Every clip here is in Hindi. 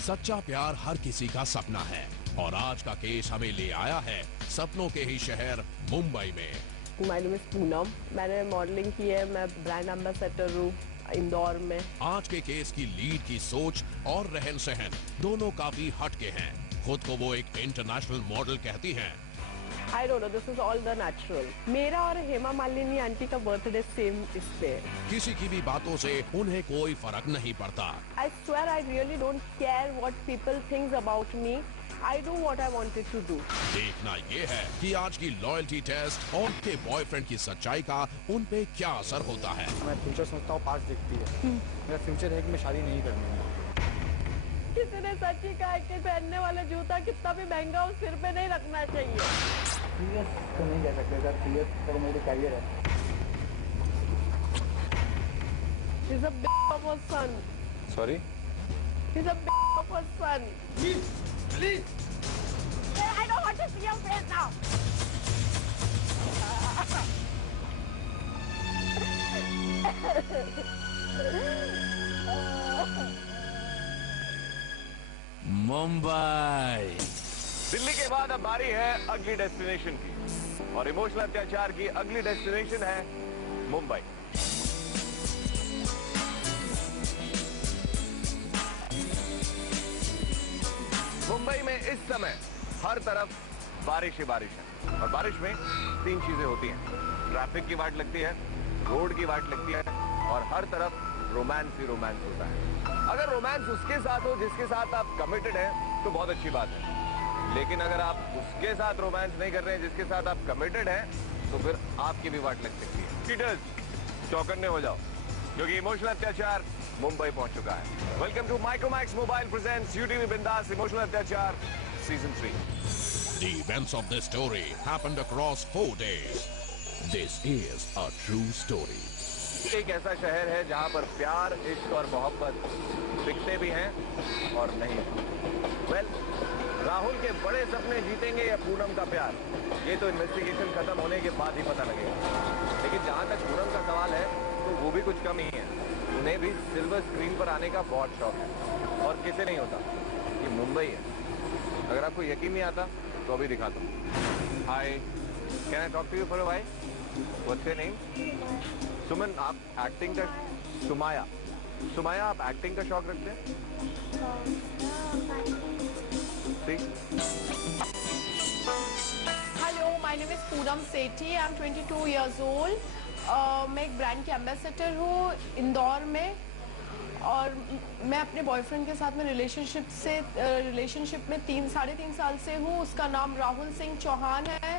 सच्चा प्यार हर किसी का सपना है और आज का केस हमें ले आया है सपनों के ही शहर मुंबई में। माय नेम इज पूनम, मैंने मॉडलिंग की है, मैं ब्रांड एम्बेसडर हूँ इंदौर में। आज के केस की लीड की सोच और रहन सहन दोनों काफी हटके हैं। खुद को वो एक इंटरनेशनल मॉडल कहती हैं। I don't know, this is all the natural. मेरा और हेमा मालिनी आंटी का बर्थडे सेम इस पे। किसी की भी बातों से उन्हें कोई फर्क नहीं पड़ता। I swear I really don't care what people think about me. I do what I wanted to do. देखना ये है कि आज की लॉयल्टी टेस्ट और उनके बॉयफ्रेंड की सच्चाई का उन पे क्या असर होता है। मैं फ्यूचर सोचता हूँ, पास्ट दिखती है। मेरा फ्यूचर है कि मैं शादी नहीं करनी है। किसी ने सच ही कहा कि पहनने वाला जूता कितना भी महंगा हो सिर पे नहीं रखना चाहिए। सीरियस तो नहीं कह सकते सर, सीरियस तो मेरी करियर है। He's a bitch of a son. Sorry? He's a bitch of a son. Please. I don't want to see your face now. Mumbai. Delhi के बाद अब बारी है अगली डेस्टिनेशन की और इमोशनल अत्याचार की अगली डेस्टिनेशन है मुंबई। मुंबई में इस समय हर तरफ बारिश ही बारिश है और बारिश में तीन चीजें होती हैं। ट्रैफिक की वाट लगती है, रोड की वाट लगती है और हर तरफ रोमांस ही रोमांस होता है। अगर रोमांस उसके साथ हो जिसके साथ आप कमिटेड हैं तो बहुत अच्छी बात है, लेकिन अगर आप उसके साथ रोमांस नहीं कर रहे हैं जिसके साथ आप कमिटेड हैं तो फिर आपकी भी वाट लग सकती है। कीटर्स चौकन्ने हो जाओ क्योंकि इमोशनल अत्याचार मुंबई पहुंच चुका है। Welcome to Micromax mobile presents UTV Bindass emotional Atyachar season 3। The events of this story happened across 4 days. This is a true story. एक ऐसा शहर है जहां पर प्यार, इश्क और मोहब्बत दिखते भी हैं और नहीं। राहुल के बड़े सपने जीतेंगे या पूनम का प्यार, ये तो इन्वेस्टिगेशन खत्म होने के बाद ही पता लगेगा। लेकिन जहां तक पूनम का सवाल है तो वो भी कुछ कम नहीं है। उन्हें भी सिल्वर स्क्रीन पर आने का बहुत शौक है और किसे नहीं होता। ये मुंबई है। अगर आपको यकीन नहीं आता तो अभी दिखाता हूँ। Hi, can I talk to you for a while? What's your name? Suman, आप एक्टिंग का सुमाया आप एक्टिंग का शौक रखते हैं? Hello, my name is Poonam Sethi, I am 22 years old. मैं एक ब्रांड की एम्बेसडर हूँ इंदौर में और मैं अपने बॉयफ्रेंड के साथ में रिलेशनशिप में 3-3.5 साल से हूँ। उसका नाम राहुल सिंह चौहान है।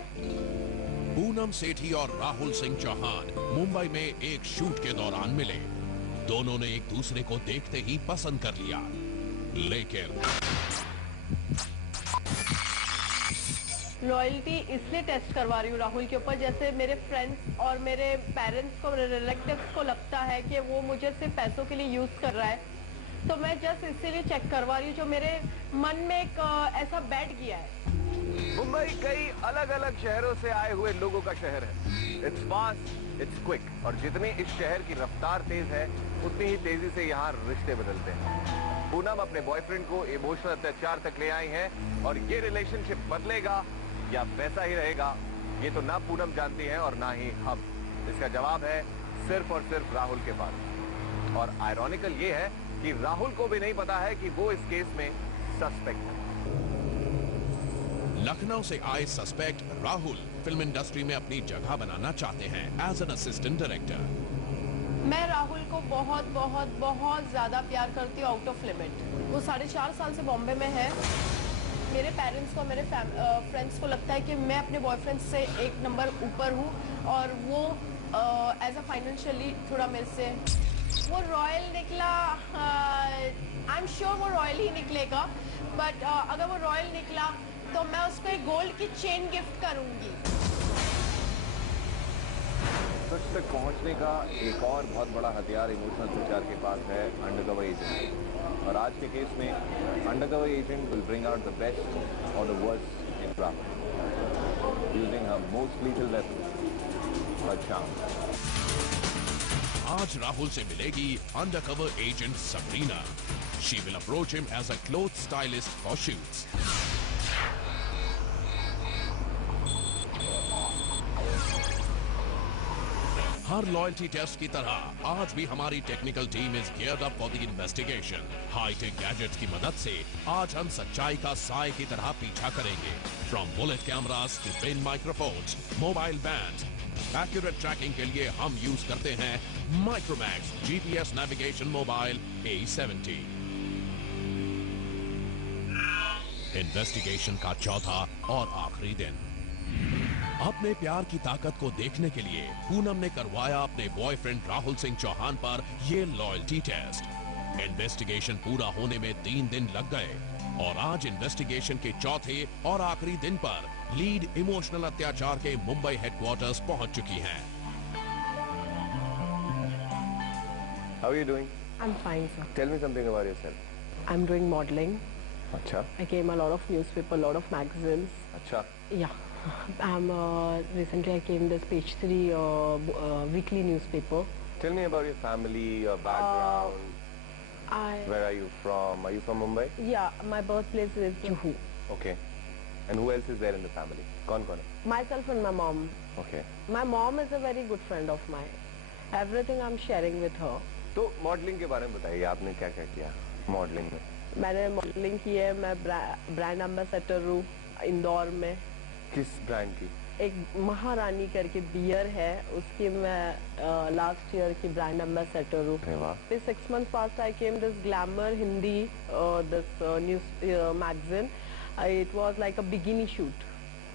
पूनम सेठी और राहुल सिंह चौहान मुंबई में एक शूट के दौरान मिले। दोनों ने एक दूसरे को देखते ही पसंद कर लिया, लेकिन लॉयल्टी इसलिए टेस्ट करवा रही हूँ राहुल के ऊपर, जैसे मेरे फ्रेंड्स और मेरे पेरेंट्स को, मेरे रिलेटिव्स को लगता है कि वो मुझे सिर्फ पैसों के लिए यूज कर रहा है, तो मैं जस्ट इसीलिए चेक करवा रही हूँ जो मेरे मन में एक ऐसा बैठ गया है। मुंबई कई अलग अलग शहरों से आए हुए लोगों का शहर है। इट्स फास्ट, इट्स क्विक और जितनी इस शहर की रफ्तार तेज है उतनी ही तेजी से यहाँ रिश्ते बदलते हैं। पूनम अपने बॉयफ्रेंड को इमोशनल अत्याचार तक ले आई है और ये रिलेशनशिप बदलेगा या वैसा ही रहेगा, ये तो ना पूनम जानती है और ना ही हम। इसका जवाब है सिर्फ और सिर्फ राहुल के पास। और आयरॉनिकल ये है कि राहुल को भी नहीं पता है कि वो इस केस में सस्पेक्ट है। लखनऊ से आए सस्पेक्ट राहुल फिल्म इंडस्ट्री में अपनी जगह बनाना चाहते हैं एज एन असिस्टेंट डायरेक्टर। मैं राहुल को बहुत बहुत बहुत ज्यादा प्यार करती हूँ, आउट ऑफ लिमिट। वो 4.5 साल से बॉम्बे में है। मेरे पेरेंट्स को, मेरे फ्रेंड्स को लगता है कि मैं अपने बॉयफ्रेंड से एक नंबर ऊपर हूँ और वो एज अ फाइनेंशियली थोड़ा मेरे से वो रॉयल निकला। आई एम श्योर वो रॉयल ही निकलेगा, बट अगर वो रॉयल निकला तो मैं उसको एक गोल्ड की चेन गिफ्ट करूंगी। सच तक पहुंचने का एक और बहुत बड़ा हथियार इमोशनल अत्याचार के पास है, अंडरकवर एजेंट। और आज के केस में undercover agent will bring out the best और the worst in Rahul using her most lethal weapon, her charm. आज राहुल से मिलेगी undercover agent Sabrina. She will approach him as a clothes stylist for shoots. हर लॉयल्टी टेस्ट की तरह आज भी हमारी technical team is geared up for the investigation. High tech gadgets की मदद से आज हम सच्चाई का साए की तरह पीछा करेंगे। From bullet cameras to pin microphones, mobile band, accurate tracking के लिए हम यूज करते हैं Micromax GPS navigation mobile A70। Investigation का चौथा और आखिरी दिन। अपने प्यार की ताकत को देखने के लिए पूनम ने करवाया अपने बॉयफ्रेंड राहुल सिंह चौहान पर ये लॉयल्टी टेस्ट। इन्वेस्टिगेशन पूरा होने में 3 दिन लग गए और आज इन्वेस्टिगेशन के चौथे और आखिरी दिन पर लीड इमोशनल अत्याचार के मुंबई हेडक्वार्टर्स पहुंच चुकी हैं। How are you doing? I'm fine, sir. Tell me something about yourself. I'm doing modeling. अच्छा I came a lot of newspaper, a lot of magazines. अच्छा Yeah. Recently I came this page 3 weekly newspaper. Tell me about your family, your background. Where are you from? Are you from Mumbai? Yeah, my birthplace is Juhu. Okay. And who else is there in the family? कौन कौन है? Myself and my mom. Okay. My mom is a very good friend of mine. Everything I'm sharing with her. तो मॉडलिंग के बारे में बताइए, आपने क्या क्या किया मॉडलिंग में? मैंने मॉडलिंग की है, मैं ब्रांड एम्बेसडर हूँ इंदौर में। किस ब्रांड की? एक महारानी करके बियर है, उसकी मैं लास्ट ईयर की ब्रांड एम्बेसडर हूँ। अरे वाह। 6 months past I came this glamour Hindi this news magazine. It was like a bikini shoot.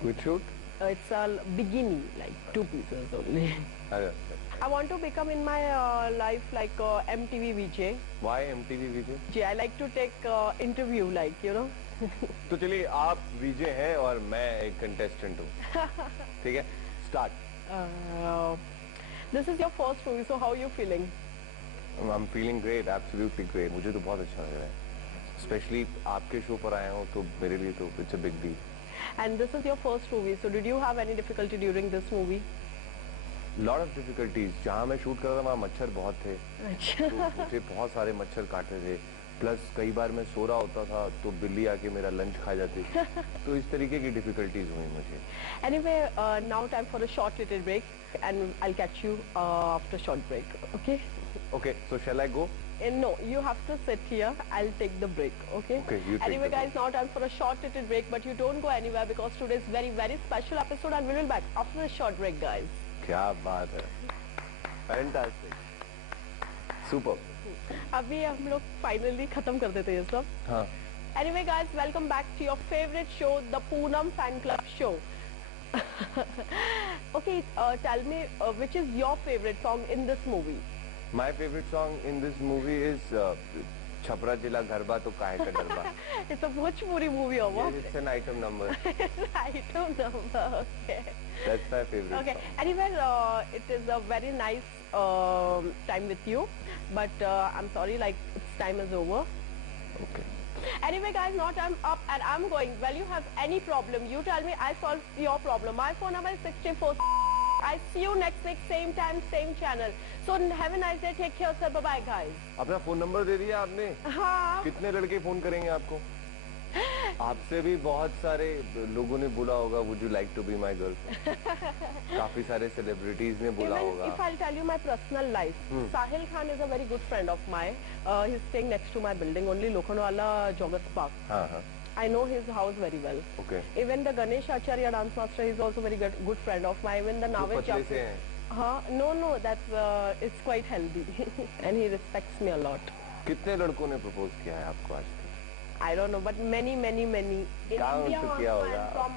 Which shoot? It's a bikini, like 2 pieces only. अरे I want to become in my life like MTV VJ. Why MTV VJ? I like to take interview, like you know. तो चलिए, आप वीजे हैं और मैं एक कंटेस्टेंट हूँ। ठीक है, start. This is your first movie, so how are you feeling? I'm feeling great, absolutely great. मुझे तो बहुत अच्छा लग रहा है, स्पेशली आपके शो पर आया हूँ तो मेरे लिए तो it's a big deal. And this is your first movie, so did you have any difficulty during this movie? Lot of difficulties. जहाँ मैं शूट कर रहा था वहाँ मच्छर बहुत थे, अच्छा। तो मुझे बहुत सारे मच्छर काटे थे। प्लस कई बार मैं सो रहा होता था तो बिल्ली आके मेरा लंच खा जाती थी। तो इस तरीके की डिफिकल्टीज हुई मुझे। Anyway, now time for a short little break, and I'll catch you after short break. Okay? Okay, so shall I go? No, you have to sit here. I'll take the break. Okay? Okay, you take Anyway, the guys, now time for a short little break, but you don't go anywhere because today is very very special episode, and we'll be back after the short break, guys. क्या बात है, फैंटास्टिक, सुपर। अभी हम लोग फाइनली खत्म कर देते हैं ये सब। हाँ। Anyway, guys, welcome back to your favorite show, the Poonam Fan Club Show. Okay, tell me which is your favorite song in this movie? My favorite song in this movie is Chhapra जिला गरबा तो काहे का डरबा। It's a Bhojpuri movie or what? It's an item number. Item number, okay. That's my favorite Okay, song. anyway, it is a very nice time with you, but I'm sorry, like, its time is over. Okay. Anyway, guys, now I'm up and I'm going. Well, you have any problem, you tell me, I'll solve your problem. My phone number is 64. I see you next week, same time, same channel. So have a nice day. Take care, sir. Bye bye, guys. अपना फोन नंबर दे दिया आपने? हाँ। कितने लड़के फोन करेंगे आपको? आपसे भी बहुत सारे लोगों ने बोला होगा would you like to be my girlfriend? काफी सारे सेलिब्रिटीज ने बोला Even होगा। if I'll tell you my personal life, Sahil Khan is a very good friend of mine. He's staying next to my building only, Lokhandwala Joggers Park. हाँ हाँ। I know his house very well. Okay. Even the Ganesh Acharya dance master is also very good friend of mine. Even the तो Navesh पतले से हैं? No, that's it's quite healthy, and he respects me a lot. कितने लड़कों ने प्रपोज किया है आपको आज तक? I don't know, but many. In Count India तो also, किया and होगा। from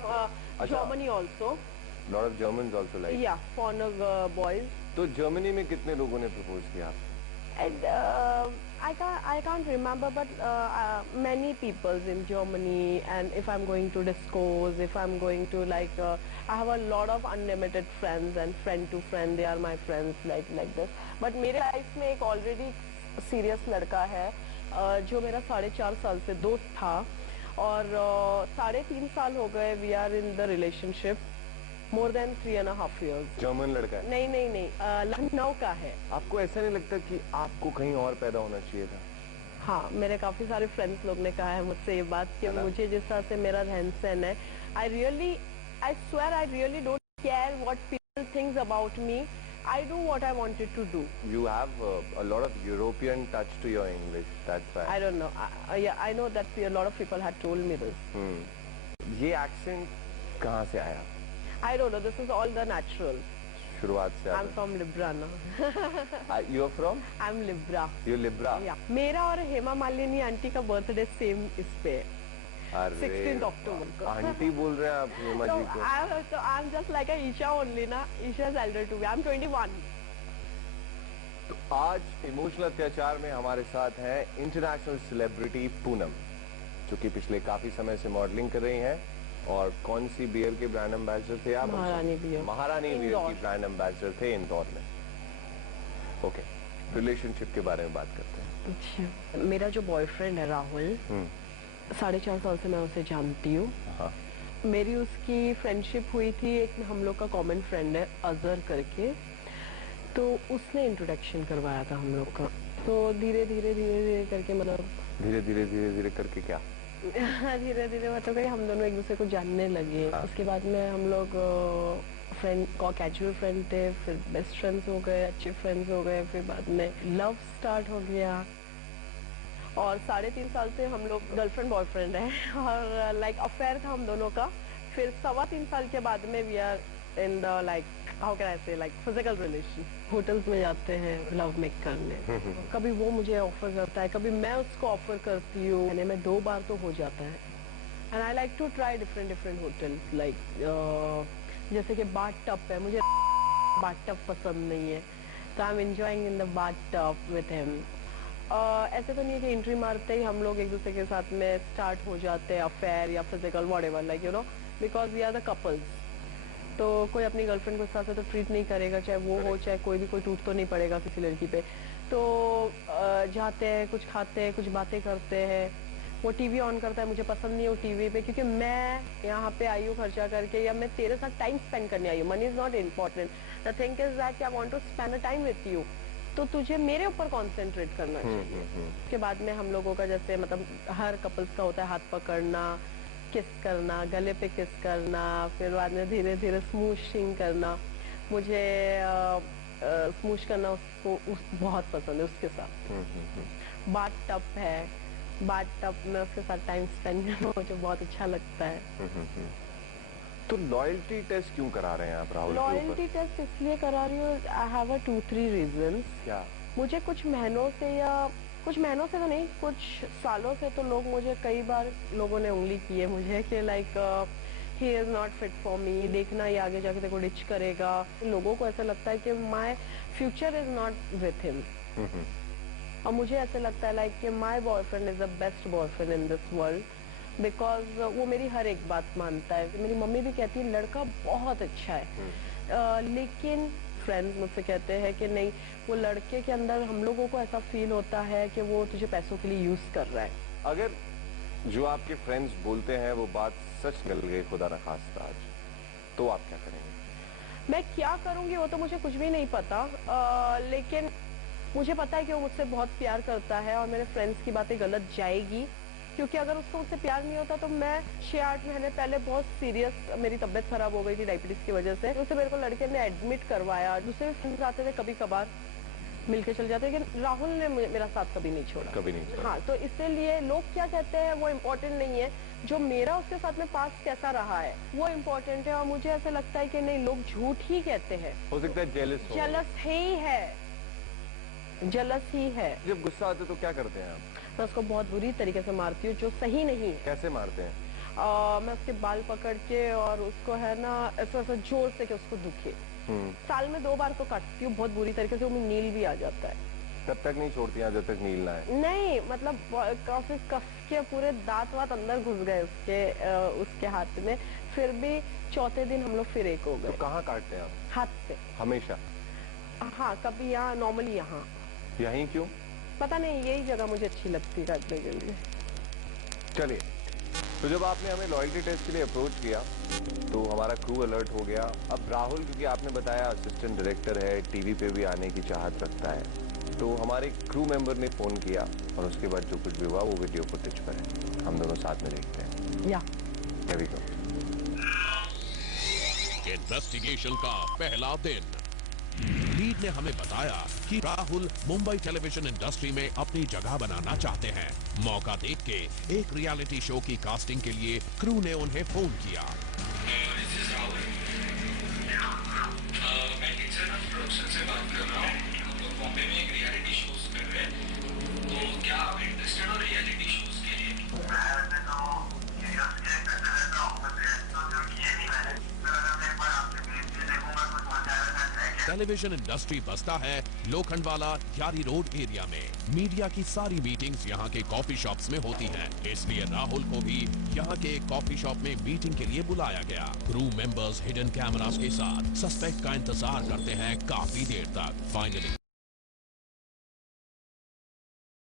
अच्छा। Germany also. Lot of Germans also like. Yeah, foreigner boys. तो जर्मनी में कितने लोगों ने प्रपोज किया आपको? And, I can't remember, but many peoples in Germany, and if I'm going to discos, if I'm going to like, I have a lot of unlimited friends, and friend to friend, they are my friends like this. But मेरे लाइफ में एक already serious लड़का है जो मेरा 4.5 साल से दोस्त था, और 3.5 साल हो गए we are in the relationship. More than 3.5 years. German लड़का है? नहीं, लखनऊ का है। आपको ऐसा नहीं लगता कि आपको कहीं और पैदा होना चाहिए था? हाँ, मेरे काफी सारे फ्रेंड्स लोग ने कहा है मुझसे ये बात कि मुझे जिस तरह से मेरा रहन सहन है, I swear I really don't care what people thinks about me. I do what I wanted to do. You have a lot of European touch to your English. That's why. I don't know. Yeah, I know that a lot of people had told me this. ये accent कहाँ से आया? I don't know. This is all the natural. शुरुआत से I'm from Libra ना. You're from? I'm Libra. You're Libra. Yeah. मेरा और हेमा मालिनी आंटी का बर्थडे सेम इस पे है. 16 अक्टूबर को. आंटी बोल रहे हैं आप हेमा जी को? So I'm just like a Isha only ना. Isha is elder to me. I'm 21. तो आज इमोशनल अत्याचार में हमारे साथ हैं इंटरनेशनल सेलिब्रिटी पूनम, जो कि पिछले काफी समय से मॉडलिंग कर रही हैं। और कौन सी बियर के ब्रांड एम्बेसडर थे आप? महारानी बियर। महारानी बियर की ब्रांड एम्बेसडर थे इंदौर में। ओके, रिलेशनशिप के बारे में बात करते हैं। अच्छा, मेरा जो बॉयफ्रेंड है राहुल, 4.5 साल से मैं उसे जानती हूँ। हाँ। मेरी उसकी फ्रेंडशिप हुई थी, एक हम लोग का कॉमन फ्रेंड है अजहर करके, तो उसने इंट्रोडक्शन करवाया था हम लोग का। तो धीरे धीरे करके मतलब धीरे धीरे करके क्या? धीरे धीरे मतलब कि हम दोनों एक दूसरे को जानने लगे। उसके बाद में हम लोग फ्रेंड कैजुअल फ्रेंड थे, फिर बेस्ट फ्रेंड्स हो गए, अच्छे फ्रेंड्स हो गए, फिर बाद में लव स्टार्ट हो गया। और 3.5 साल से हम लोग गर्लफ्रेंड बॉयफ्रेंड है और लाइक अफेयर था हम दोनों का। फिर 3.25 साल के बाद में we are in the like how can I say like physical relation. Hotels में जाते हैं लव मेक करने, कभी वो मुझे ऑफर करता है, कभी मैं उसको ऑफर करती हूँ। मैंने में 2 बार तो हो जाता है। And I like to try different hotels like जैसे कि बाथ टब है, मुझे बाथ टब पसंद नहीं है, तो I am enjoying in the bath tub with him. ऐसे तो नहीं है कि एंट्री मारते ही हम लोग एक दूसरे के साथ में स्टार्ट हो जाते हैं अफेयर या physical whatever like you know, because we are the couples. तो कोई अपनी गर्लफ्रेंड को इस तरह से तो ट्रीट नहीं करेगा, चाहे वो हो चाहे कोई भी, कोई टूट तो नहीं पड़ेगा किसी लड़की पे। तो जाते हैं, कुछ खाते हैं, कुछ बातें करते हैं। वो टीवी ऑन करता है, मुझे पसंद नहीं है वो टीवी पे, क्योंकि मैं यहाँ पे आई हूँ खर्चा करके, या मैं तेरे साथ टाइम स्पेंड करने आई हूँ। Money is not important, the thing is that I want to spend a time with you, तो तुझे मेरे ऊपर कॉन्सेंट्रेट करना चाहिए। उसके बाद में हम लोगों का जैसे मतलब हर कपल्स का होता है हाथ पकड़ना, किस करना, गले पे किस करना, फिर बाद में धीरे धीरे स्मूशिंग करना। मुझे स्मूश करना उसको बहुत पसंद है उसके साथ। बाथ टब है, बाथ टब में उसके साथ टाइम स्पेंड करना मुझे बहुत अच्छा लगता है। तो लॉयल्टी टेस्ट क्यों करा रहे हैं आप राहुल? लॉयल्टी टेस्ट इसलिए करा रही हूँ, आई हैव 2-3 रीजंस। क्या? मुझे कुछ महीनों से तो नहीं, कुछ सालों से तो लोग मुझे कई बार लोगों ने उंगली की है मुझे कि like he is not fit for me, देखना ये आगे जाके तेरे को डिच करेगा। लोगों को ऐसा लगता है कि my future is not with him, और मुझे ऐसा लगता है लाइक कि my boyfriend is the best boyfriend in this world, because वो मेरी हर एक बात मानता है। मेरी मम्मी भी कहती है लड़का बहुत अच्छा है, लेकिन फ्रेंड्स मुझसे कहते हैं कि नहीं, वो लड़के के अंदर हम लोगों को ऐसा फील होता है कि वो तुझे पैसों के लिए यूज कर रहा है। अगर जो आपके फ्रेंड्स बोलते हैं वो बात सच निकल गई खुदा न खास्ता आज, तो आप क्या करेंगे? मैं क्या करूंगी वो तो मुझे कुछ भी नहीं पता, लेकिन मुझे पता है कि वो मुझसे बहुत प्यार करता है और मेरे फ्रेंड्स की बातें गलत जाएगी, क्योंकि अगर उसको मुझसे प्यार नहीं होता तो मैं 6-8 महीने पहले बहुत सीरियस मेरी तबीयत खराब हो गई थी डायबिटीज की वजह से। उससे मेरे को लड़के ने एडमिट करवाया। दूसरे फ्रेंड्स आते थे, कभी कभार मिलके चल जाते, लेकिन राहुल ने मेरा साथ कभी नहीं छोड़ा। कभी नहीं छोड़ा। हाँ, तो इसलिए लोग क्या कहते हैं वो इम्पोर्टेंट नहीं है, जो मेरा उसके साथ में पास कैसा रहा है वो इम्पोर्टेंट है। और मुझे ऐसा लगता है कि नहीं, लोग झूठ ही कहते हैं। हो सकता है जेलस ही है। जब गुस्सा आते तो क्या करते हैं आप? मैं उसको बहुत बुरी तरीके से मारती हूँ, जो सही नहीं है। कैसे मारते हैं? मैं उसके बाल पकड़ के और उसको है ना ऐसा जोर से कि उसको दुखे। साल में 2 बार तो काटती हूँ बहुत बुरी तरीके से, वो नील भी आ जाता है। तब तक नहीं छोड़ती हैं जब तक नील ना है? नहीं, मतलब काफी कस के पूरे दांत वात अंदर घुस गए उसके हाथ में, फिर भी चौथे दिन हम लोग फिर एक हो गए। तो कहाँ काटते हैं आप? हाथ से। हमेशा? हाँ, कभी यहाँ, नॉर्मली यहाँ। यहीं क्यों? पता नहीं, यही जगह मुझे अच्छी लगती है काटने के लिए। चलिए, तो जब आपने हमें लॉयल्टी टेस्ट के लिए अप्रोच किया तो हमारा क्रू अलर्ट हो गया। अब राहुल, क्योंकि आपने बताया असिस्टेंट डायरेक्टर है, टीवी पे भी आने की चाहत रखता है, तो हमारे क्रू मेंबर ने फोन किया और उसके बाद जो कुछ भी हुआ वो वीडियो फुटेज पर है, हम दोनों साथ में देखते हैं। या Here we go. इन्वेस्टिगेशन का पहला दिन। लीड ने हमें बताया कि राहुल मुंबई टेलीविजन इंडस्ट्री में अपनी जगह बनाना चाहते हैं। मौका देख के एक रियलिटी शो की कास्टिंग के लिए क्रू ने उन्हें फोन किया। मैं किचन प्रोडक्शन से बात कर रहा हूँ। बॉम्बे में एक रियलिटी शोज कर रहे हैं, तो क्या आप इंटरेस्टेड हो रियलिटी शोज के लिए? टेलीविजन इंडस्ट्री बसता है लोखंडवाला यारी रोड एरिया में। मीडिया की सारी मीटिंग्स यहाँ के कॉफी शॉप्स में होती हैं, इसलिए राहुल को भी यहाँ के एक कॉफी शॉप में मीटिंग के लिए बुलाया गया। क्रू मेंबर्स हिडन कैमरास के साथ सस्पेक्ट का इंतजार करते हैं काफी देर तक। फाइनली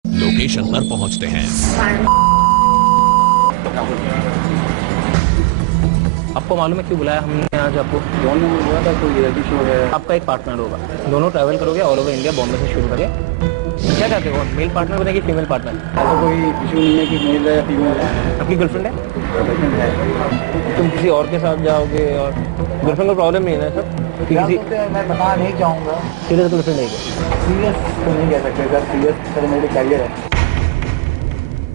लोकेशन पर पहुँचते हैं। आपको मालूम है क्यों बुलाया हमने आज आपको? दोनों ने बोला था कोई रियलिटी शो है। आपका एक पार्टनर होगा, दोनों ट्रैवल करोगे ऑल ओवर इंडिया, बॉम्बे से शुरू करके। क्या चाहते हो, मेल पार्टनर बनेगी फीमेल पार्टनर? ऐसा कोई इशू नहीं है कि मेल है या फीमेल है। आपकी गर्लफ्रेंड है? गर्लफ्रेंड है। तुम किसी और के साथ जाओगे और गर्लफ्रेंड को प्रॉब्लम नहीं है ना सर? किसी मैं बता नहीं चाहूँगा। सीरियस गर्लफ्रेंड है क्या? सीरियस तो नहीं कह सकते सर, सीरियस सर मेरे कैरियर है।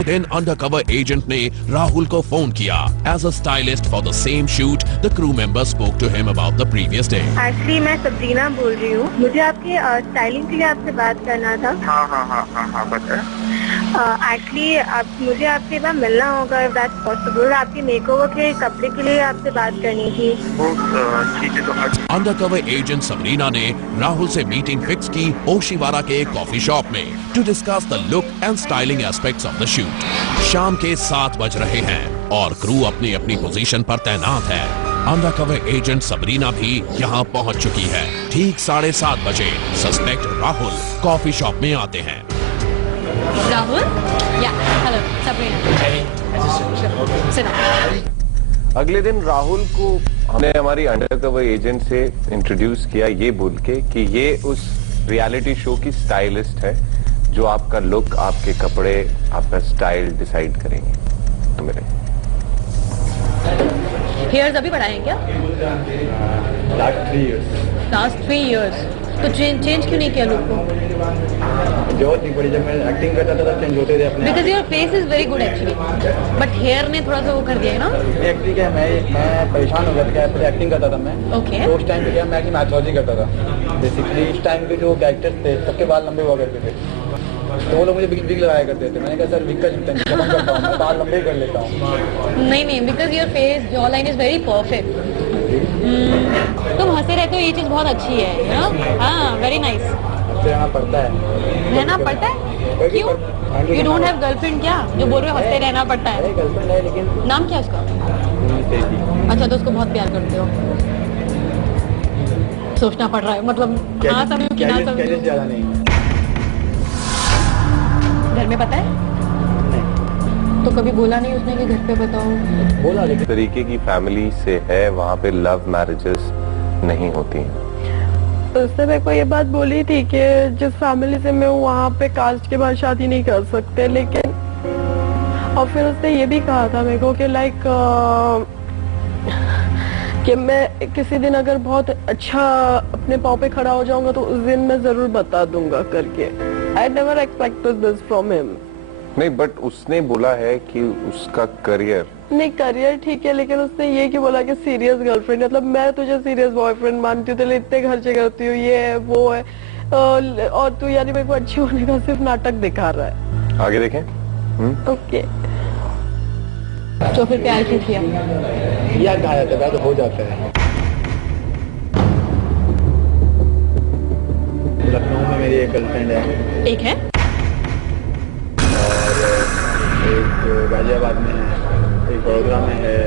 Then undercover agent ने राहुल को फोन किया। As a stylist for the same shoot, the crew member spoke to him about the previous day. Actually मैं सबरीना बोल रही हूँ, मुझे आपकी स्टाइलिंग के लिए आपसे बात करना था। हाँ बताए। एक्चुअली मुझे आपसे एक बार मिलना होगा, if that's possible। आपके मेकओवर के कपड़े के लिए आपसे बात करनी थी। ठीक है, तो अंडरकवर एजेंट सबरीना ने राहुल से मीटिंग फिक्स की ओशिवारा के एक कॉफी शॉप में to discuss the look and styling aspects of the shoot. शाम के 7 बज रहे हैं और क्रू अपनी अपनी पोजीशन पर तैनात है। अंडरकवर एजेंट सबरीना भी यहाँ पहुँच चुकी है। ठीक 7:30 बजे सस्पेक्ट राहुल कॉफी शॉप में आते हैं। Rahul? Yeah, hello, Sabrina. Sit down. अगले दिन राहुल को हमने हमारी अंडरकवर एजेंट से इंट्रोड्यूस किया ये बोल के कि ये उस रियलिटी शो की स्टाइलिस्ट है जो आपका लुक, आपके कपड़े, आपका स्टाइल डिसाइड करेंगे। तो मेरे Hairs अभी बढ़ाए हैं क्या? Last 3 years. Last 3 years. तो चेंज क्यों नहीं किया लुक को? जरूरत नहीं पड़ी, जब मैं एक्टिंग करता था तब चेंज होते थे अपने। Because your face is very good actually. But hair ने थोड़ा सा वो कर दिया है ना? एक्चुअली क्या मैं परेशान हो गया था, पहले एक्टिंग करता था मैं। Okay. तो उस टाइम पे क्या मैं एक्चुअली मैथोलॉजी करता था। बेसिकली इस टाइम पे जो कैरेक्टर्स थे सबके बाल लंबे हुआ करते थे, तो वो लोग मुझे विग लगाया करते थे। मैंने कहा सर विग का चिंता नहीं करता हूँ, मैं बाल लंबे कर लेता हूँ। नहीं, because your face jawline line is very perfect. तुम हंसे रहते हो, ये चीज बहुत अच्छी है, यू नो? हाँ, वेरी नाइस। रहना पड़ता है। रहना पड़ता है? क्यों? यू डोंट हैव गर्लफ्रेंड क्या जो बोल रहे हो हंसते रहना पड़ता है? गर्लफ्रेंड है लेकिन। नाम क्या उसका? अच्छा, तो उसको बहुत प्यार करते हो। सोचना पड़ रहा है, मतलब हाँ समझ कि ना समझ। ज्यादा नहीं। घर में पता है? तो कभी बोला नहीं उसने कि घर पे बताओ? बोला, लेकिन तरीके की फैमिली से है, वहाँ पे लव मैरिजेस नहीं होती हैं। उसने मेरे को ये बात बोली थी कि जिस फैमिली से मैं हूँ वहाँ पे कास्ट के बाद शादी नहीं कर सकते, लेकिन और फिर उसने ये भी कहा था मेरे को कि लाइक कि मैं किसी दिन अगर बहुत अच्छा अपने पाँव पे खड़ा हो जाऊंगा तो उस दिन मैं जरूर बता दूंगा करके। I never expected this from him. नहीं, बट उसने बोला है कि उसका करियर नहीं, करियर ठीक है, लेकिन उसने ये कि बोला कि सीरियस गर्लफ्रेंड, मतलब मैं तुझे सीरियस बॉयफ्रेंड मानती हूँ, तो इतने खर्चे करती हूँ, ये है वो है, और तू यानी मेरे को अच्छी होने का सिर्फ नाटक दिखा रहा है। आगे देखें। ओके। तो फिर प्यार क्यों किया? यार कहा जाता है तो हो जाता है। लखनऊ में मेरी एक गर्लफ्रेंड है। एक है? एक गाजियाबाद में है, एक बड़ोदरा में है,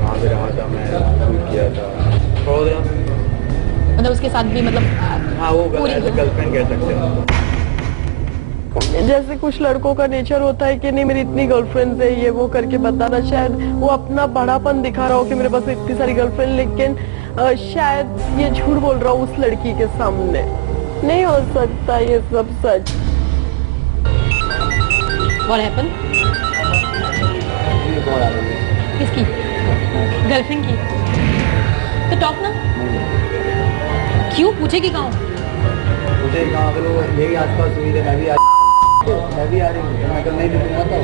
वहाँ पे रहा था मैं, शूट किया था बड़ोदरा। मतलब उसके साथ भी मतलब हाँ, वो गर्लफ्रेंड कह सकते हैं। जैसे कुछ लड़कों का नेचर होता है कि नहीं मेरी इतनी गर्लफ्रेंड्स है, ये वो करके बताना, शायद वो अपना बड़ापन दिखा रहा हो कि मेरे पास इतनी सारी गर्लफ्रेंड, लेकिन शायद ये झूठ बोल रहा हूँ उस लड़की के सामने। नहीं हो सकता ये सब सच। What happened? किसकी? गर्लफ्रेंड की? तो टॉक ना। क्यों पूछे कि कहाँ? मुझे कहाँ अगर वो यही आसपास हुई थी, मैं भी आ रही हूँ, मैं कल नहीं दिखूंगा तो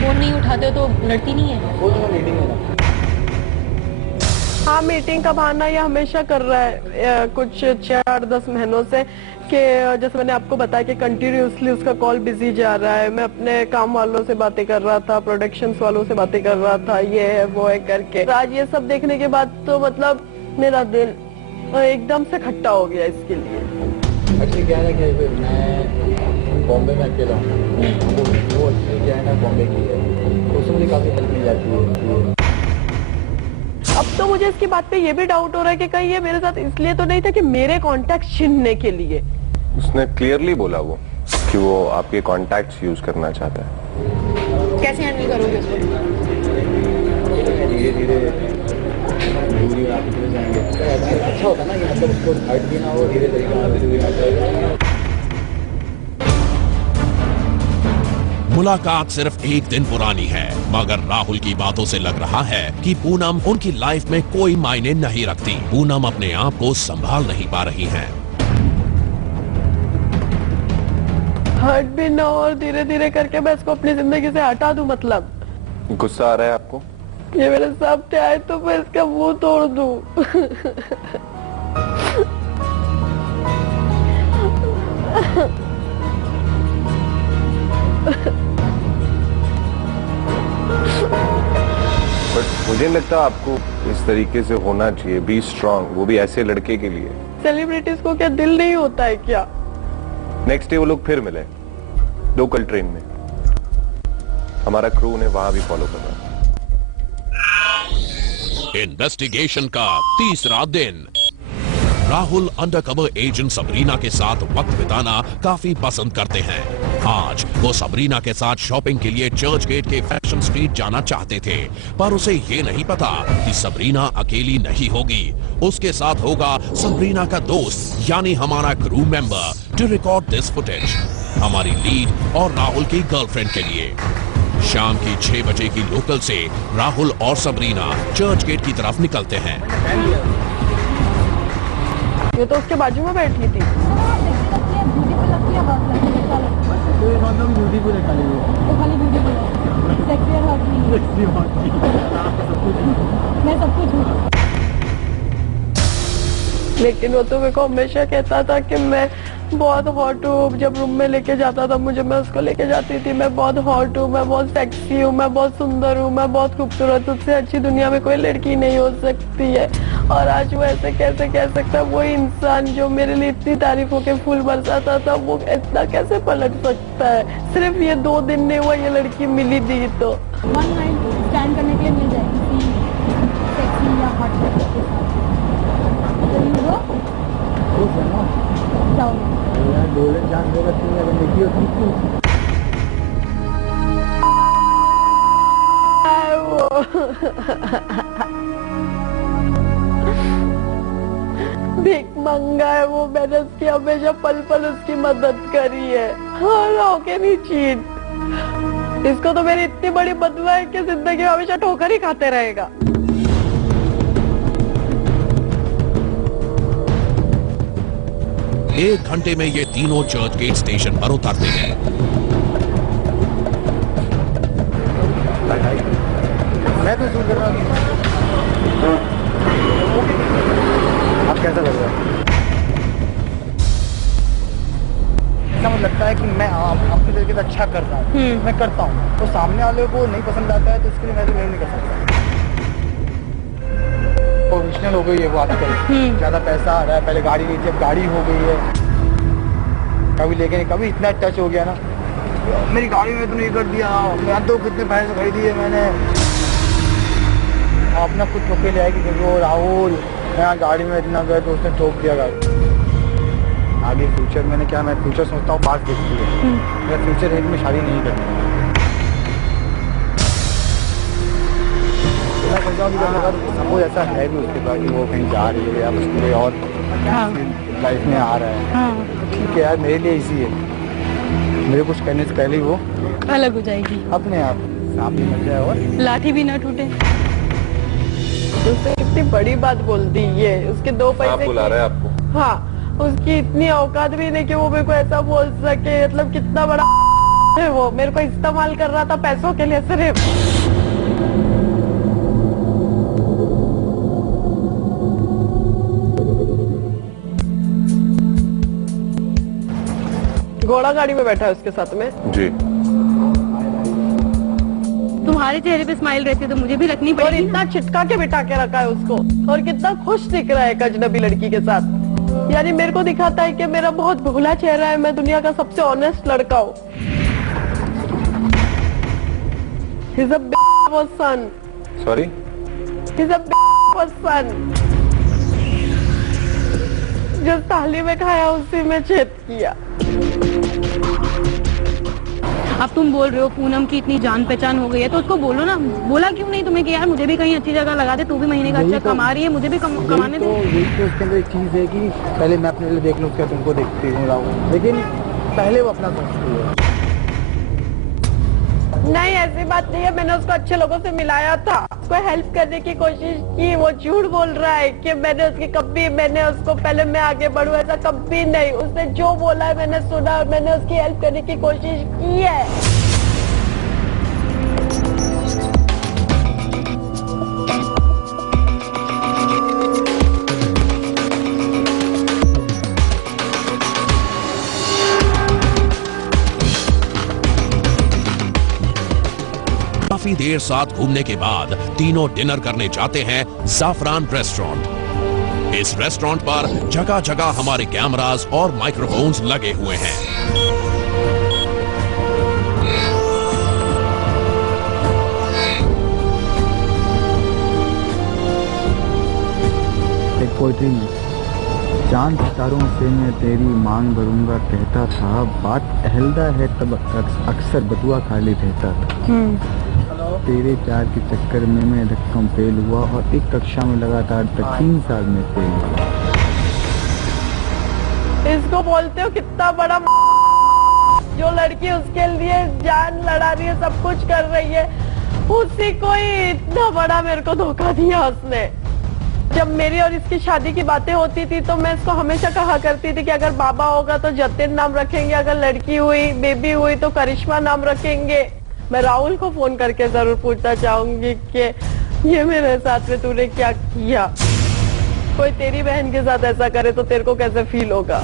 फोन नहीं उठाते हो तो लड़ती नहीं है? वो तो मैं मीटिंग में था। हाँ, मीटिंग का बहाना ये हमेशा कर रहा है कुछ 6-8-10 महीनों से, कि जैसे मैंने आपको बताया कि कंटिन्यूसली उसका कॉल बिजी जा रहा है। मैं अपने काम वालों से बातें कर रहा था, प्रोडक्शंस वालों से बातें कर रहा था, ये है वो है करके। आज ये सब देखने के बाद तो मतलब मेरा दिल एकदम से खट्टा हो गया इसके लिए। एक्चुअली क्या है कि मैं बॉम्बे में अकेला हूँ, वो एक्चुअली क्या है ना बॉम्बे की है, तो उससे मुझे काफ़ी हेल्प मिल जाती है। अब तो मुझे इसकी बात पे ये भी डाउट हो रहा है कि कहीं ये मेरे साथ इसलिए तो नहीं था कि मेरे कॉन्टैक्ट छीनने के लिए। उसने क्लियरली बोला वो कि वो आपके कॉन्टैक्ट्स यूज करना चाहता है। कैसे हैंडल करोगे उसको? धीरे धीरे दूरी में आते चले जाएंगे। अच्छा होता ना कि मतलब उसको हर्ट भी ना हो, धीरे तरीके से दूरी में जाएगा। मुलाकात सिर्फ एक दिन पुरानी है, मगर राहुल की बातों से लग रहा है कि पूनम उनकी लाइफ में कोई मायने नहीं रखती। पूनम अपने आप को संभाल नहीं पा रही हैं। हर्ट भी ना हो और धीरे धीरे करके मैं इसको अपनी जिंदगी से हटा दूं। मतलब गुस्सा आ रहा है आपको? ये मेरे सामने आए तो मैं इसका मुंह तोड़ दूं। बट मुझे नहीं लगता आपको इस तरीके से होना चाहिए। बी स्ट्रांग, वो भी ऐसे लड़के के लिए। सेलिब्रिटीज को क्या दिल नहीं होता है क्या? नेक्स्ट डे वो लोग फिर मिले लोकल ट्रेन में। हमारा क्रू उन्हें वहां भी फॉलो कर रहा है। इन्वेस्टिगेशन का तीसरा दिन। राहुल अंडरकवर एजेंट सबरीना के साथ वक्त बिताना काफी पसंद करते हैं। आज वो सबरीना के साथ शॉपिंग के लिए चर्च गेट के फैशन स्ट्रीट जाना चाहते थे, पर उसे ये नहीं पता कि सबरीना अकेली नहीं होगी। उसके साथ होगा सबरीना का दोस्त यानी हमारा crew member to record this footage हमारी लीड और राहुल की गर्लफ्रेंड के लिए। शाम की 6 बजे की लोकल से राहुल और सबरीना चर्च गेट की तरफ निकलते हैं। ये तो उसके बाजू में बैठी थी। लेकिन वो तो मेरे को हमेशा कहता था कि मैं बहुत हॉट हूँ। जब रूम में लेके जाता था मुझे, मैं उसको लेके जाती थी, मैं बहुत हॉट हूँ, मैं बहुत सेक्सी हूँ, मैं बहुत सुंदर हूँ, मैं बहुत खूबसूरत हूँ, उससे अच्छी दुनिया में कोई लड़की नहीं हो सकती है। और आज वो ऐसे कैसे कह सकता है? वो इंसान जो मेरे लिए इतनी तारीफों के फूल बरसाता था, वो इतना कैसे पलट सकता है? सिर्फ ये 2 दिन नहीं हुआ, ये लड़की मिली थी तो 1 नाइट स्टैंड करने के लिए मिल जाएगी सेक्सी या हॉट लड़के के साथ। जाओ डोलन जान देगा तुम अगर देखी होती भीख मंगा है वो। मैंने उसकी हमेशा पल पल उसकी मदद करी है। How can he cheat? इसको तो मेरी इतनी बड़ी बदवा है कि जिंदगी में हमेशा ठोकर ही खाते रहेगा। एक घंटे में ये तीनों चर्च गेट स्टेशन पर उतरते हैं। मैं तो सुन रहा हूँ। अब कैसा लग रहा है? ऐसा मुझे लगता है कि मैं अपने तरीके से अच्छा कर रहा हूँ, मैं करता हूँ, तो सामने वाले को नहीं पसंद आता है तो इसके लिए मैं तो नहीं कर सकता। प्रोफेशनल हो गई है वो आजकल, ज्यादा पैसा आ रहा है। पहले गाड़ी नहीं थी, अब गाड़ी हो गई है। कभी लेके नहीं, कभी इतना टच हो गया ना, मेरी गाड़ी में तूने कर दिया, मैं तो कितने पैसे खरीदी है मैंने। अपना खुद ठोक के ले आएगी क्योंकि वो राहुल मैं गाड़ी में इतना गया तो उसने ठोक दिया गाड़ी। आगे फ्यूचर मैंने क्या, मैं फ्यूचर सोचता हूँ, बात देखती है। मेरा फ्यूचर है कि मैं शादी नहीं करनी। मैं समझा हूँ कि अगर सपोज ऐसा है भी उसके पास कि वो कहीं जा रही है या बस कोई और लाइफ में आ रहा है, ठीक है यार, मेरे लिए इजी है, मेरे कुछ करने से पहले ही वो अलग हो जाएगी अपने आप, सांप भी मर जाए और लाठी भी ना टूटे। उसने कितनी बड़ी बात बोल दी ये, उसके 2 पैसे बुला रहा है आपको। हाँ, उसकी इतनी औकात भी नहीं कि वो मेरे को ऐसा बोल सके, मतलब कितना बड़ा है वो, मेरे को इस्तेमाल कर रहा था पैसों के लिए सिर्फ। घोड़ा गाड़ी में बैठा है उसके साथ में जी। तुम्हारे चेहरे पे स्माइल रहती है तो मुझे भी रखनी और पड़ेगी। इतना चिटका के बिठा के रखा है उसको, और कितना खुश दिख रहा है एक अजनबी लड़की के साथ। यानी मेरे को दिखाता है कि मेरा बहुत भोला चेहरा है, मैं दुनिया का सबसे ऑनेस्ट लड़का हूँ। He's a son. Sorry, He's a son. जो थाली में खाया उसी में छेद किया। अब तुम बोल रहे हो पूनम की इतनी जान पहचान हो गई है तो उसको बोलो ना, बोला क्यों नहीं तुम्हें कि यार मुझे भी कहीं अच्छी जगह लगा दे, तू भी महीने का अच्छा कमा रही है, मुझे भी कमाने दे। यही तो उसके अंदर एक चीज़ है कि पहले मैं अपने लिए देख लूँ, उसके तुमको देखती हूँ राहुल, लेकिन पहले वो अपना सोचती है। नहीं, ऐसी बात नहीं है, मैंने उसको अच्छे लोगों से मिलाया था, उसको हेल्प करने की कोशिश की। वो झूठ बोल रहा है कि मैंने उसको पहले मैं आगे बढ़ूं, ऐसा कभी नहीं। उसने जो बोला है मैंने सुना और मैंने उसकी हेल्प करने की कोशिश की है। काफी देर साथ घूमने के बाद तीनों डिनर करने जाते हैं ज़ाफ़रान रेस्टोरेंट। इस रेस्टोरेंट पर जगह जगह हमारे कैमरास और माइक्रोफोन्स लगे हुए हैं। एक पोइट्री में, चांद सितारों से मैं तेरी मांग भरूंगा कहता था, बात अहलदा है तब अक्सर बटुआ खाली रहता था। तेरे प्यार के चक्कर में मैं धक्कम फेल हुआ और एक कक्षा में लगातार 3 साल में फेल हुआ। इसको बोलते हो कितना बड़ा जो लड़की उसके लिए जान लड़ा रही है, सब कुछ कर रही है, उसी को ही इतना बड़ा मेरे को धोखा दिया उसने। जब मेरी और इसकी शादी की बातें होती थी तो मैं इसको हमेशा कहा करती थी कि अगर बाबा होगा तो जतिन नाम रखेंगे, अगर लड़की हुई बेबी हुई तो करिश्मा नाम रखेंगे। मैं राहुल को फोन करके जरूर पूछना चाहूंगी कि ये मेरे साथ में तूने क्या किया। कोई तेरी बहन के साथ ऐसा करे तो तेरे को कैसे फील होगा।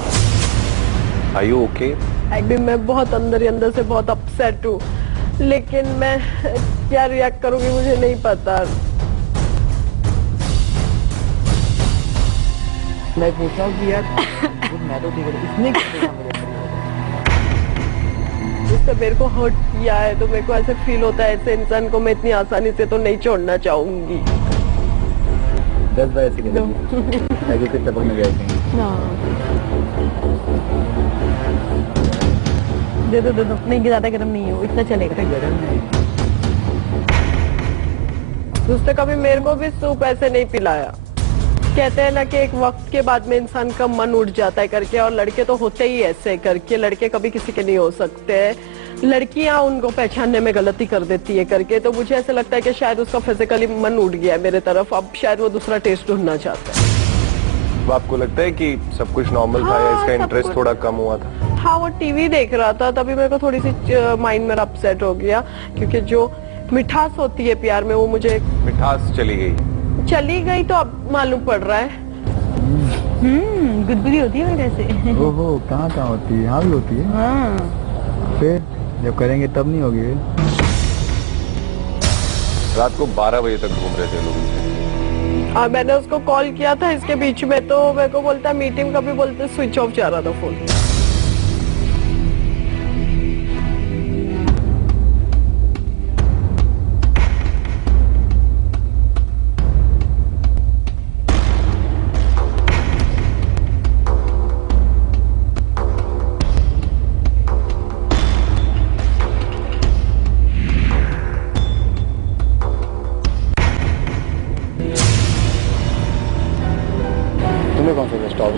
Are you okay? अभी मैं बहुत अंदर ही अंदर से बहुत अपसेट हूँ, लेकिन मैं क्या रिएक्ट करूंगी मुझे नहीं पता। मैं पूछा हूँ कि यार मैं तो ठीक है, इसने क्या देखा मेरे अंदर? उसने मेरे को हर्ट किया है तो मेरे को ऐसे फील होता है ऐसे इंसान को मैं इतनी आसानी से तो नहीं छोड़ना चाहूंगी। 10 बार ऐसे कहते टपक में गए थे। दे दो नहीं, ज्यादा गर्म नहीं हो, इतना चलेगा। गर्म नहीं, उसने कभी मेरे को भी सूप ऐसे नहीं पिलाया। कहते हैं ना कि एक वक्त के बाद में इंसान का मन उठ जाता है करके, और लड़के तो होते ही ऐसे करके, लड़के कभी किसी के नहीं हो सकते। लड़कियां उनको पहचानने में गलती कर देती है करके, तो मुझे ऐसा लगता है कि शायद उसका फिजिकली मन उठ गया है मेरे तरफ, अब शायद वो दूसरा टेस्ट ढूंढना चाहता है। तो आपको लगता है कि सब कुछ नॉर्मल था या इसका इंटरेस्ट थोड़ा कम हुआ था? हाँ, वो टीवी देख रहा था तभी मेरे को थोड़ी सी माइंड मेरा अपसेट हो गया, क्योंकि जो मिठास होती है प्यार में वो मुझे मिठास चली गई तो अब मालूम पड़ रहा है। गुदगुदी होती है मेरे से। ओहो, कहाँ होती है? यहाँ भी होती है। हाँ। फिर जब करेंगे तब नहीं होगी? रात को 12 बजे तक घूम रहे थे लोग। मैंने उसको कॉल किया था इसके बीच में, तो मेरे को बोलता मीटिंग, कभी बोलते स्विच ऑफ जा रहा था फोन।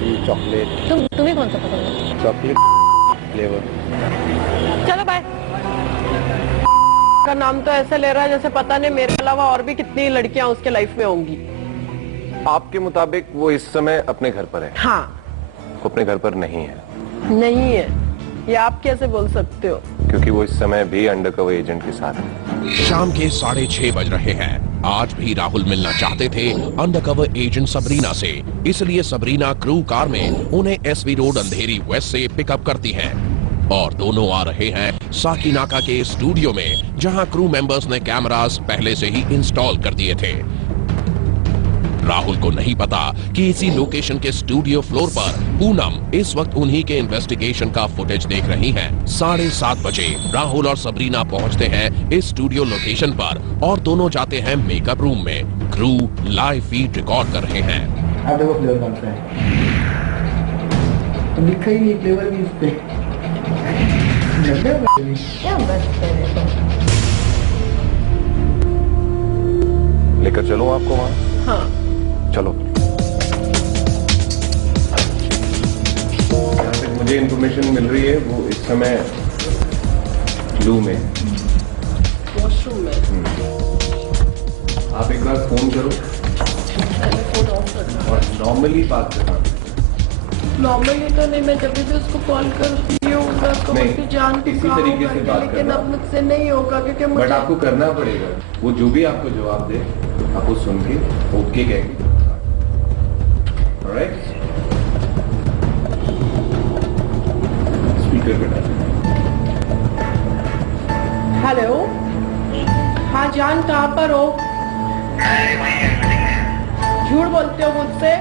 Strawberry chocolate. तुम्हें कौन सा पसंद है? Chocolate flavour. चलो बाय। का नाम तो ऐसे ले रहा है जैसे पता नहीं मेरे अलावा और भी कितनी लड़कियां उसके लाइफ में होंगी। आपके मुताबिक वो इस समय अपने घर पर है? हाँ। वो अपने घर पर नहीं है? नहीं है, ये आप कैसे बोल सकते हो? क्योंकि वो इस समय भी अंडरकवर एजेंट के साथ है। शाम के 6:30 बज रहे हैं। आज भी राहुल मिलना चाहते थे अंडरकवर एजेंट सबरीना से, इसलिए सबरीना क्रू कार में उन्हें एसवी रोड अंधेरी वेस्ट से पिकअप करती है और दोनों आ रहे हैं साकीनाका के स्टूडियो में, जहां क्रू मेंबर्स ने कैमरास पहले से ही इंस्टॉल कर दिए थे। राहुल को नहीं पता कि इसी लोकेशन के स्टूडियो फ्लोर पर पूनम इस वक्त उन्हीं के इन्वेस्टिगेशन का फुटेज देख रही हैं। 7:30 बजे राहुल और सबरीना पहुंचते हैं इस स्टूडियो लोकेशन पर और दोनों जाते हैं मेकअप रूम में। क्रू लाइव फीड रिकॉर्ड कर रहे हैं। आप देखो फ्लेवर कौन सा है, तो लिखा ही नहीं फ्लेवर भी इस पे। क्या मस्त है। लेकर चलूं आपको वहां? हाँ। चलो। जहाँ तक मुझे इंफॉर्मेशन मिल रही है वो इस समय ब्लू में, वॉशरूम में। आप एक बार फोन करो फोन ऑफ करना। और नॉर्मली बात करना। नॉर्मली तो नहीं, मैं जब भी उसको कॉल करती हूँ मैं उसको नहीं, बोलती जान तू इसी कहाँ तरीके से होगा, बात लेकिन करना। अब मुझसे नहीं होगा क्योंकि बट मुझे आपको करना पड़ेगा। वो जो भी आपको जवाब दे आपको सुन के ओके कहेंगे। ऑलराइट, स्पीकर पे डाल। हेलो। हाँ जान, कहाँ पर हो? झूठ बोलते हो मुझसे?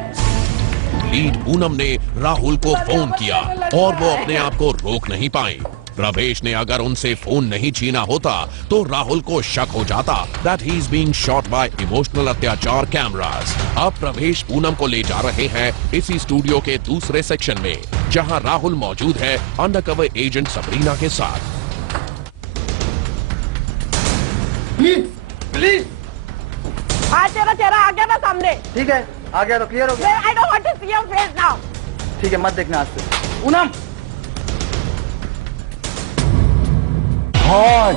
लीड पूनम ने राहुल को फोन किया और वो अपने आप को रोक नहीं पाई। प्रवेश ने अगर उनसे फोन नहीं छीना होता तो राहुल को शक हो जाता that he is being shot by emotional अत्याचार कैमरास। अब प्रवेश पूनम को ले जा रहे हैं इसी स्टूडियो के दूसरे सेक्शन में, जहां राहुल मौजूद है अंडरकवर एजेंट सबरीना के साथ। Please please. आज तेरा चेहरा आ गया ना सामने। ठीक है, आ गया तो क्लियर हो गया। I don't want to see your face now. ठीक है, मत देखना आज से। पूनम। हाँ